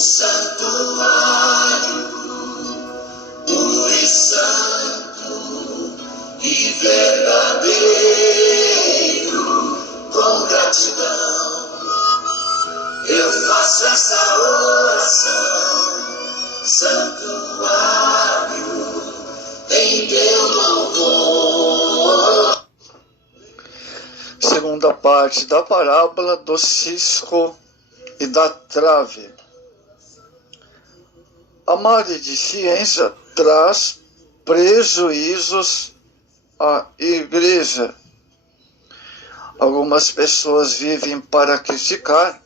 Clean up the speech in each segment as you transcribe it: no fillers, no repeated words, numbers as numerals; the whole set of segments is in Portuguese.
santuário puro e santo e verdadeiro, com gratidão eu faço esta oração. Santuário em teu louvor. Segunda parte da parábola do cisco e da trave. A maledicência traz prejuízos à igreja. Algumas pessoas vivem para criticar,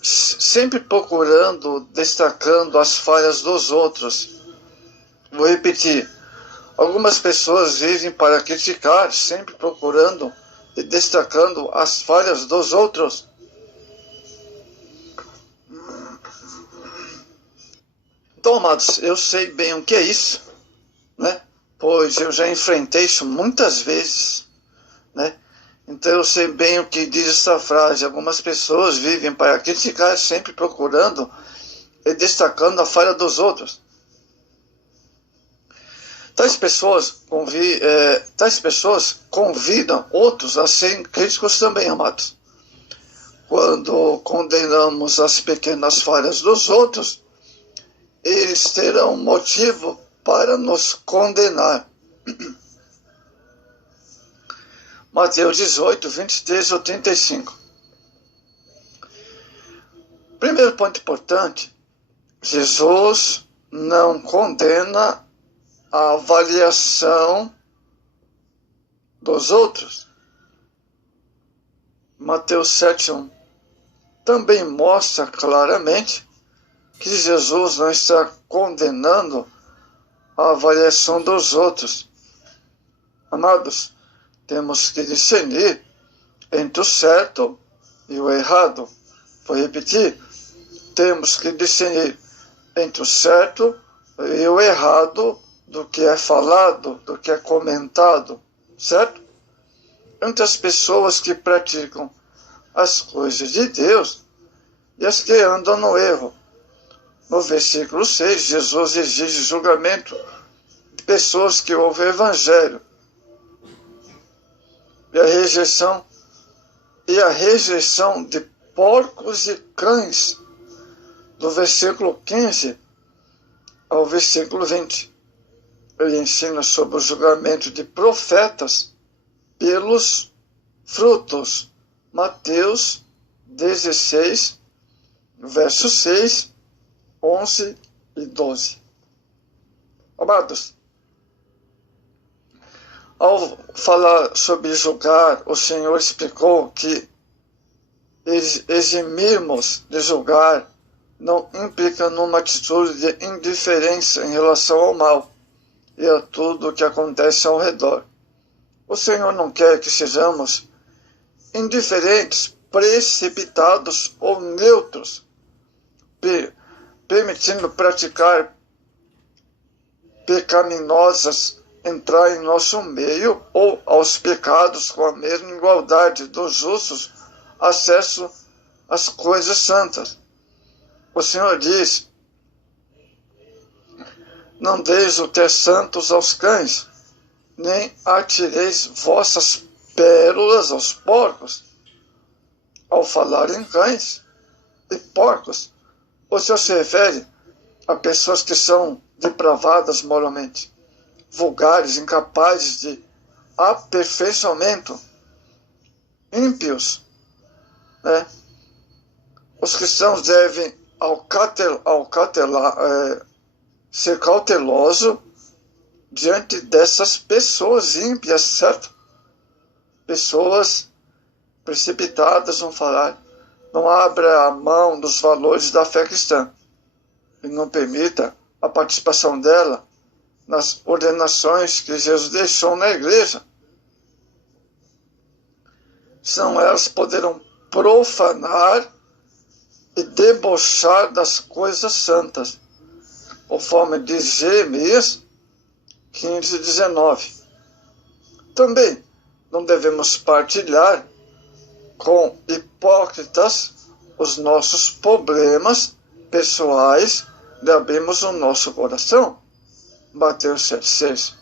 sempre procurando, destacando as falhas dos outros. Vou repetir. Algumas pessoas vivem para criticar, sempre procurando e destacando as falhas dos outros. Então, amados, eu sei bem o que é isso, né? Pois eu já enfrentei isso muitas vezes, né? Então eu sei bem o que diz essa frase. Algumas pessoas vivem para criticar, sempre procurando e destacando a falha dos outros. Tais pessoas convidam outros a serem críticos também, amados. Quando condenamos as pequenas falhas dos outros, eles terão motivo para nos condenar. Mateus 18, 23 ou 35. Primeiro ponto importante: Jesus não condena a avaliação dos outros. Mateus 7:1 também mostra claramente que Jesus não está condenando a avaliação dos outros. Amados, temos que discernir entre o certo e o errado. Vou repetir. Temos que discernir entre o certo e o errado do que é falado, do que é comentado, certo? Entre as pessoas que praticam as coisas de Deus e as que andam no erro. No versículo 6, Jesus exige julgamento de pessoas que ouvem o Evangelho e a rejeição de porcos e cães, do versículo 15 ao versículo 20. Ele ensina sobre o julgamento de profetas pelos frutos. Mateus 16, versos 6, 11 e 12. Amados, ao falar sobre julgar, o Senhor explicou que eximirmos de julgar não implica numa atitude de indiferença em relação ao mal e a tudo o que acontece ao redor. O Senhor não quer que sejamos indiferentes, precipitados ou neutros, permitindo praticar pecaminosas entrar em nosso meio ou aos pecados com a mesma igualdade dos justos acesso às coisas santas. O Senhor diz: não deis o que é santos aos cães, nem atireis vossas pérolas aos porcos. Ao falar em cães e porcos, o Senhor se refere a pessoas que são depravadas moralmente, vulgares, incapazes de aperfeiçoamento, ímpios, né? Os cristãos devem ser cautelosos diante dessas pessoas ímpias, certo? Pessoas precipitadas vão falar. Não abra a mão dos valores da fé cristã e não permita a participação dela nas ordenações que Jesus deixou na igreja. Senão elas poderão profanar e debochar das coisas santas, conforme diz Jeremias 15:19. Também não devemos partilhar com hipócritas os nossos problemas pessoais de abrirmos o nosso coração. Mateus 7,6.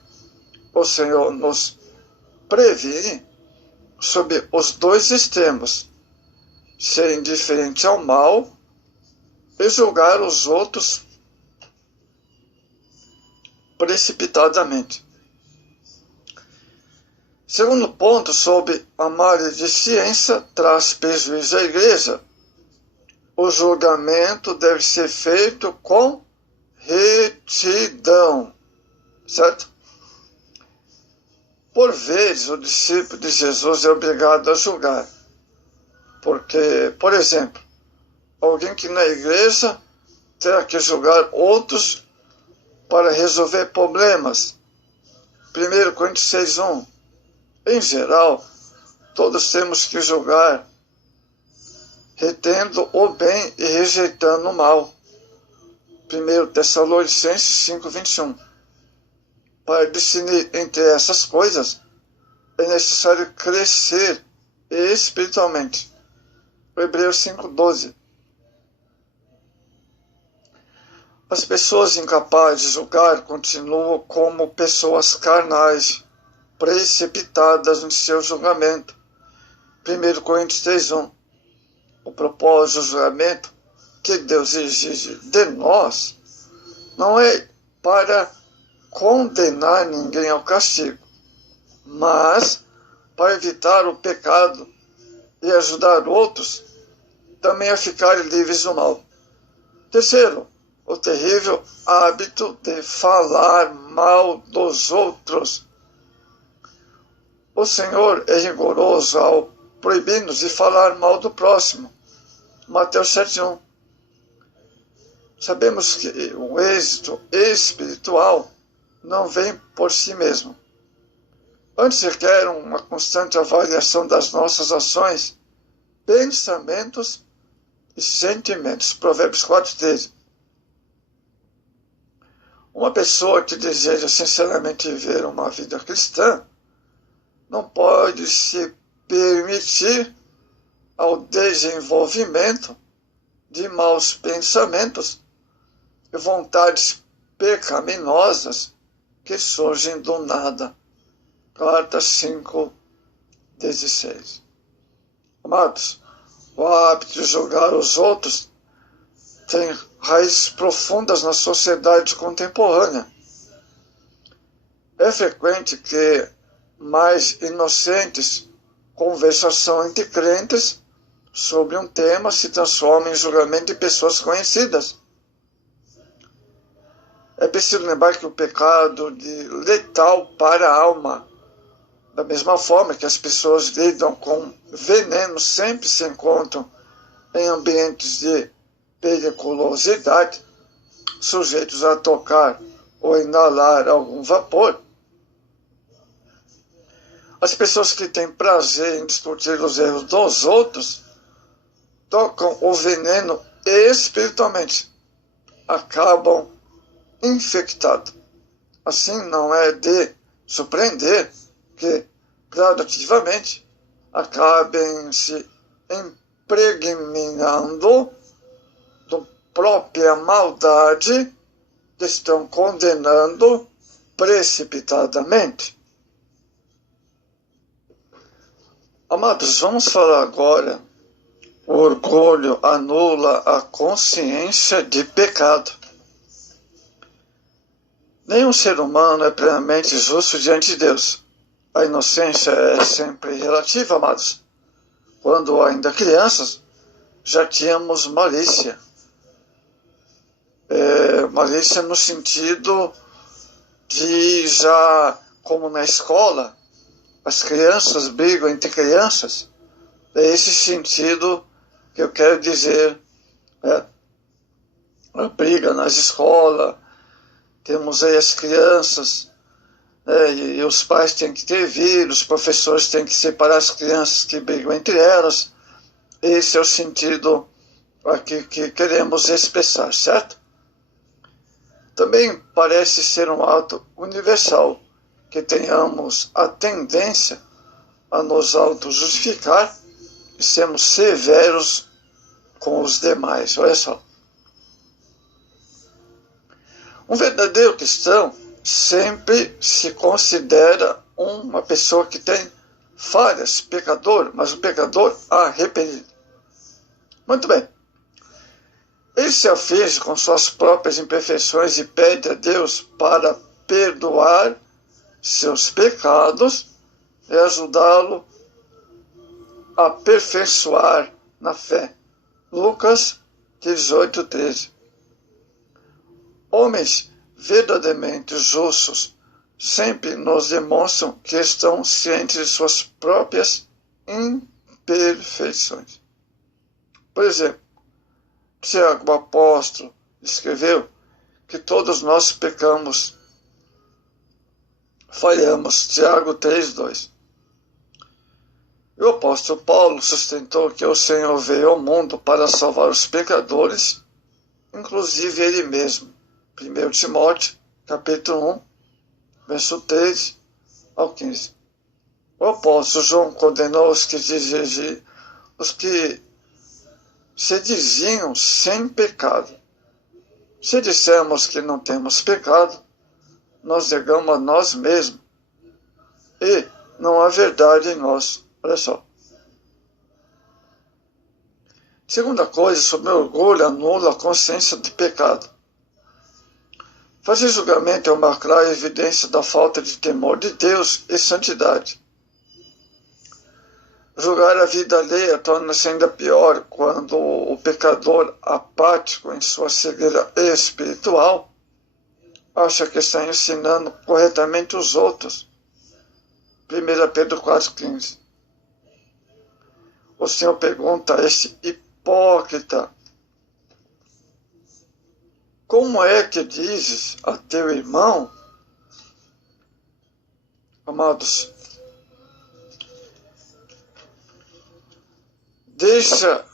O Senhor nos previne sobre os dois extremos, ser indiferente ao mal e julgar os outros precipitadamente. Segundo ponto, sobre a maledicência traz prejuízo à igreja. O julgamento deve ser feito com retidão, certo? Por vezes, o discípulo de Jesus é obrigado a julgar. Porque, por exemplo, alguém que na igreja terá que julgar outros para resolver problemas. 1 Coríntios 6,1. Em geral, todos temos que julgar, retendo o bem e rejeitando o mal. 1 Tessalonicenses 5,21. Para discernir entre essas coisas, é necessário crescer espiritualmente. Hebreus 5,12. As pessoas incapazes de julgar continuam como pessoas carnais, precipitadas no seu julgamento. 1 Coríntios 3,1. O propósito do julgamento que Deus exige de nós não é para condenar ninguém ao castigo, mas para evitar o pecado e ajudar outros também a ficarem livres do mal. Terceiro, o terrível hábito de falar mal dos outros. O Senhor é rigoroso ao proibir-nos de falar mal do próximo. Mateus 7,1. Sabemos que o êxito espiritual não vem por si mesmo. Antes requer uma constante avaliação das nossas ações, pensamentos e sentimentos. Provérbios 4,13. Uma pessoa que deseja sinceramente viver uma vida cristã não pode se permitir ao desenvolvimento de maus pensamentos e vontades pecaminosas que surgem do nada. Gálatas 5,16. Amados, o hábito de julgar os outros tem raízes profundas na sociedade contemporânea. É frequente que mais inocentes conversação entre crentes sobre um tema se transformem em julgamento de pessoas conhecidas. É preciso lembrar que o pecado de letal para a alma, da mesma forma que as pessoas lidam com veneno, sempre se encontram em ambientes de periculosidade, sujeitos a tocar ou inalar algum vapor. As pessoas que têm prazer em discutir os erros dos outros tocam o veneno espiritualmente, acabam infectados. Assim, não é de surpreender que, gradativamente, acabem se impregnando da própria maldade que estão condenando precipitadamente. Amados, vamos falar agora. O orgulho anula a consciência de pecado. Nenhum ser humano é plenamente justo diante de Deus. A inocência é sempre relativa, amados. Quando ainda crianças, já tínhamos malícia. Malícia no sentido de já, como na escola, as crianças brigam entre crianças. É esse sentido que eu quero dizer. A briga nas escolas, temos aí as crianças, e os pais têm que intervir, os professores têm que separar as crianças que brigam entre elas. Esse é o sentido aqui que queremos expressar, certo? Também parece ser um ato universal, que tenhamos a tendência a nos auto-justificar e sermos severos com os demais. Olha só, Um verdadeiro cristão sempre se considera uma pessoa que tem falhas, pecador, mas um pecador arrependido. Muito bem. Ele se aflige com suas próprias imperfeições e pede a Deus para perdoar seus pecados e ajudá-lo a aperfeiçoar na fé. Lucas 18:13. Homens verdadeiramente justos sempre nos demonstram que estão cientes de suas próprias imperfeições. Por exemplo, Tiago, o apóstolo, escreveu que todos nós pecamos, falhamos. Tiago 3:2. E o apóstolo Paulo sustentou que o Senhor veio ao mundo para salvar os pecadores, inclusive ele mesmo. 1 Timóteo, capítulo 1, verso 13 ao 15. O apóstolo João condenou os que se diziam sem pecado. Se dissermos que não temos pecado, nós negamos a nós mesmos e não há verdade em nós. Olha só. Segunda coisa, sobre o orgulho anula a consciência de pecado. Fazer julgamento é uma clara evidência da falta de temor de Deus e santidade. Julgar a vida alheia torna-se ainda pior quando o pecador, apático em sua cegueira espiritual, acha que está ensinando corretamente os outros. 1 Pedro 4,15. O Senhor pergunta a este hipócrita: como é que dizes a teu irmão? Amados, deixa-me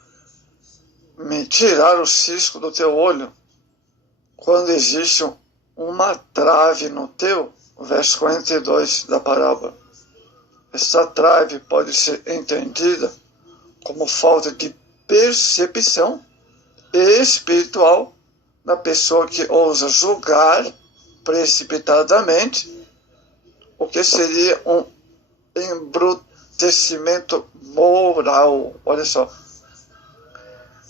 tirar o cisco do teu olho quando existe uma trave no teu. Verso 42 da parábola. Essa trave pode ser entendida como falta de percepção espiritual da pessoa que ousa julgar precipitadamente, o que seria um embrutecimento moral. Olha só.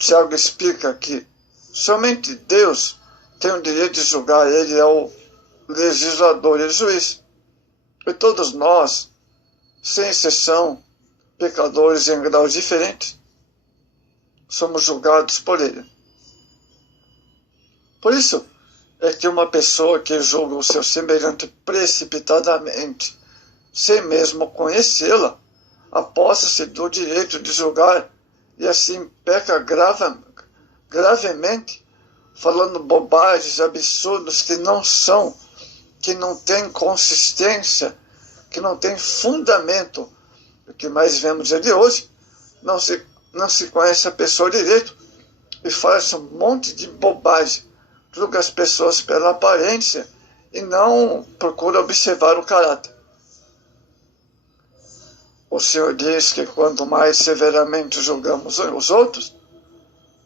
Tiago explica que somente Deus tem o direito de julgar, ele é o legislador e juiz. E todos nós, sem exceção, pecadores em graus diferentes, somos julgados por ele. Por isso é que uma pessoa que julga o seu semelhante precipitadamente, sem mesmo conhecê-la, aposta-se do direito de julgar e assim peca gravemente, falando bobagens, absurdos que não são, que não têm consistência, que não têm fundamento. O que mais vemos dia de hoje, não se conhece a pessoa direito e faz um monte de bobagem. Julga as pessoas pela aparência e não procura observar o caráter. O Senhor diz que quanto mais severamente julgamos os outros,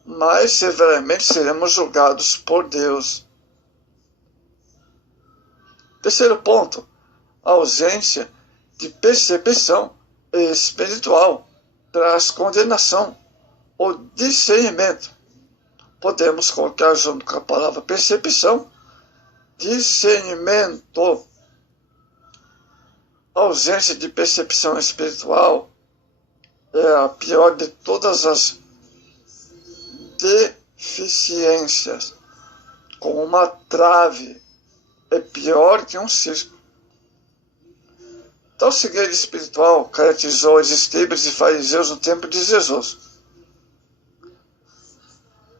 mais severamente seremos julgados por Deus. Terceiro ponto, a ausência de percepção espiritual traz condenação ou discernimento. Podemos colocar junto com a palavra percepção, discernimento. A ausência de percepção espiritual é a pior de todas as deficiências. Como uma trave, é pior que um cisco. Tal cegueira espiritual caracterizou os escribas e fariseus no tempo de Jesus.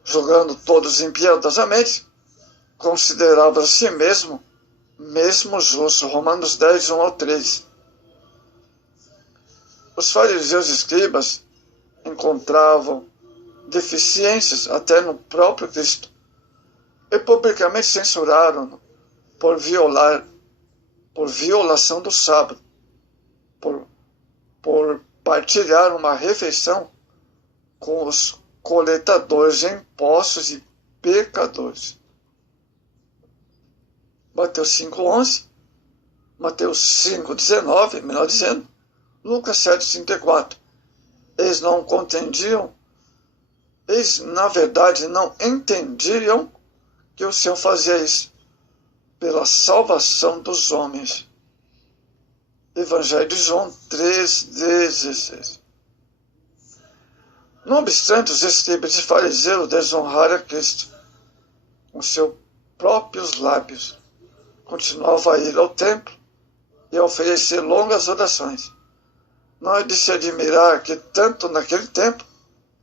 Julgando todos impiedosamente, considerava a si mesmo justo. Romanos 10, 1 ao 3. Os fariseus e escribas encontravam deficiências até no próprio Cristo e publicamente censuraram-no por violação do sábado, por partilhar uma refeição com os coletadores de impostos e pecadores. Mateus 5,11, Mateus 5,19, melhor dizendo, Lucas 7,34. Eles não compreendiam, eles na verdade não entendiam que o Senhor fazia isso pela salvação dos homens. Evangelho de João 3,16. Não obstante, os escribas e fariseus desonraram a Cristo com seus próprios lábios. Continuava a ir ao templo e a oferecer longas orações. Não é de se admirar que tanto naquele tempo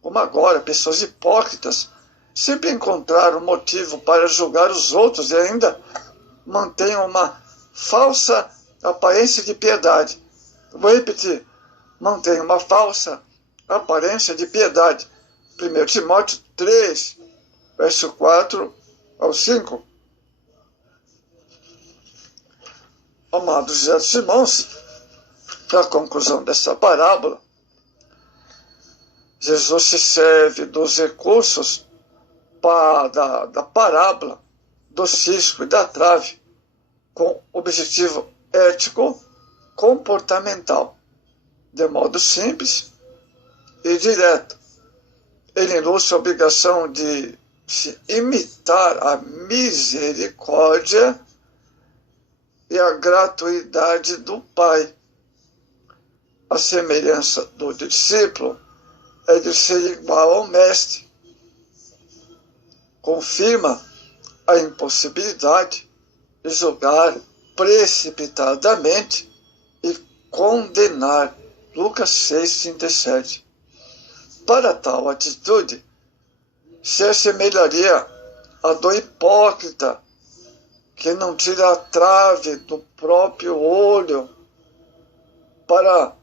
como agora, pessoas hipócritas sempre encontraram motivo para julgar os outros e ainda mantenham uma falsa aparência de piedade. Vou repetir, mantenham uma falsa aparência de piedade. 1 Timóteo 3, verso 4 ao 5. Amados irmãos, para a conclusão dessa parábola, Jesus se serve dos recursos da parábola do cisco e da trave com objetivo ético comportamental, de modo simples e direto. Ele ilustra a obrigação de se imitar a misericórdia e a gratuidade do Pai. A semelhança do discípulo é de ser igual ao mestre. Confirma a impossibilidade de julgar precipitadamente e condenar. Lucas 6,37. Para tal atitude, se assemelharia à do hipócrita que não tira a trave do próprio olho para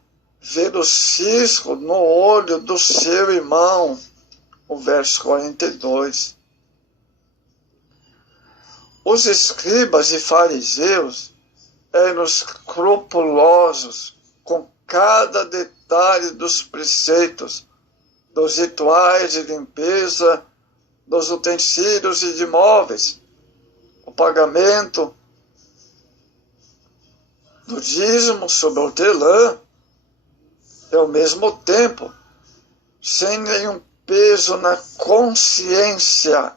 ver o cisco no olho do seu irmão. O verso 42. Os escribas e fariseus eram escrupulosos com cada detalhe dos preceitos, dos rituais de limpeza, dos utensílios e de móveis, o pagamento do dízimo sobre o hortelã, e ao mesmo tempo, sem nenhum peso na consciência,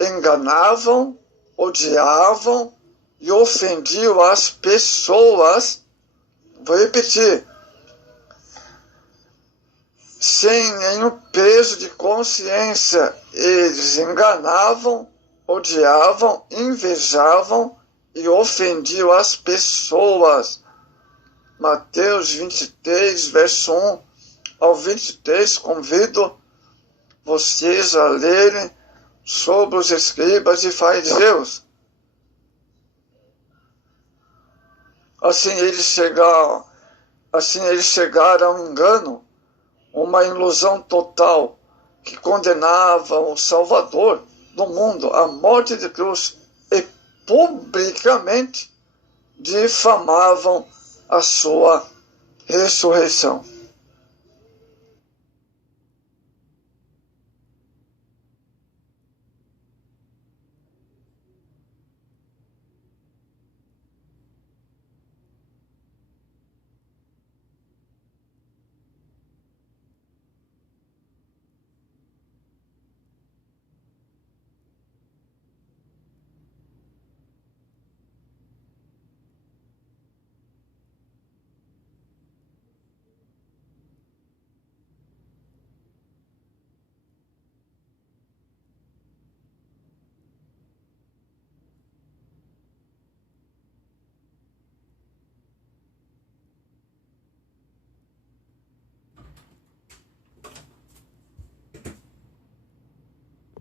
enganavam, odiavam e ofendiam as pessoas. Vou repetir. Sem nenhum peso de consciência, eles enganavam, odiavam, invejavam e ofendiam as pessoas. Mateus 23, verso 1 ao 23, convido vocês a lerem sobre os escribas e fariseus. Assim eles chegaram ao engano, uma ilusão total que condenava o Salvador do mundo à morte de cruz e publicamente difamavam a sua ressurreição.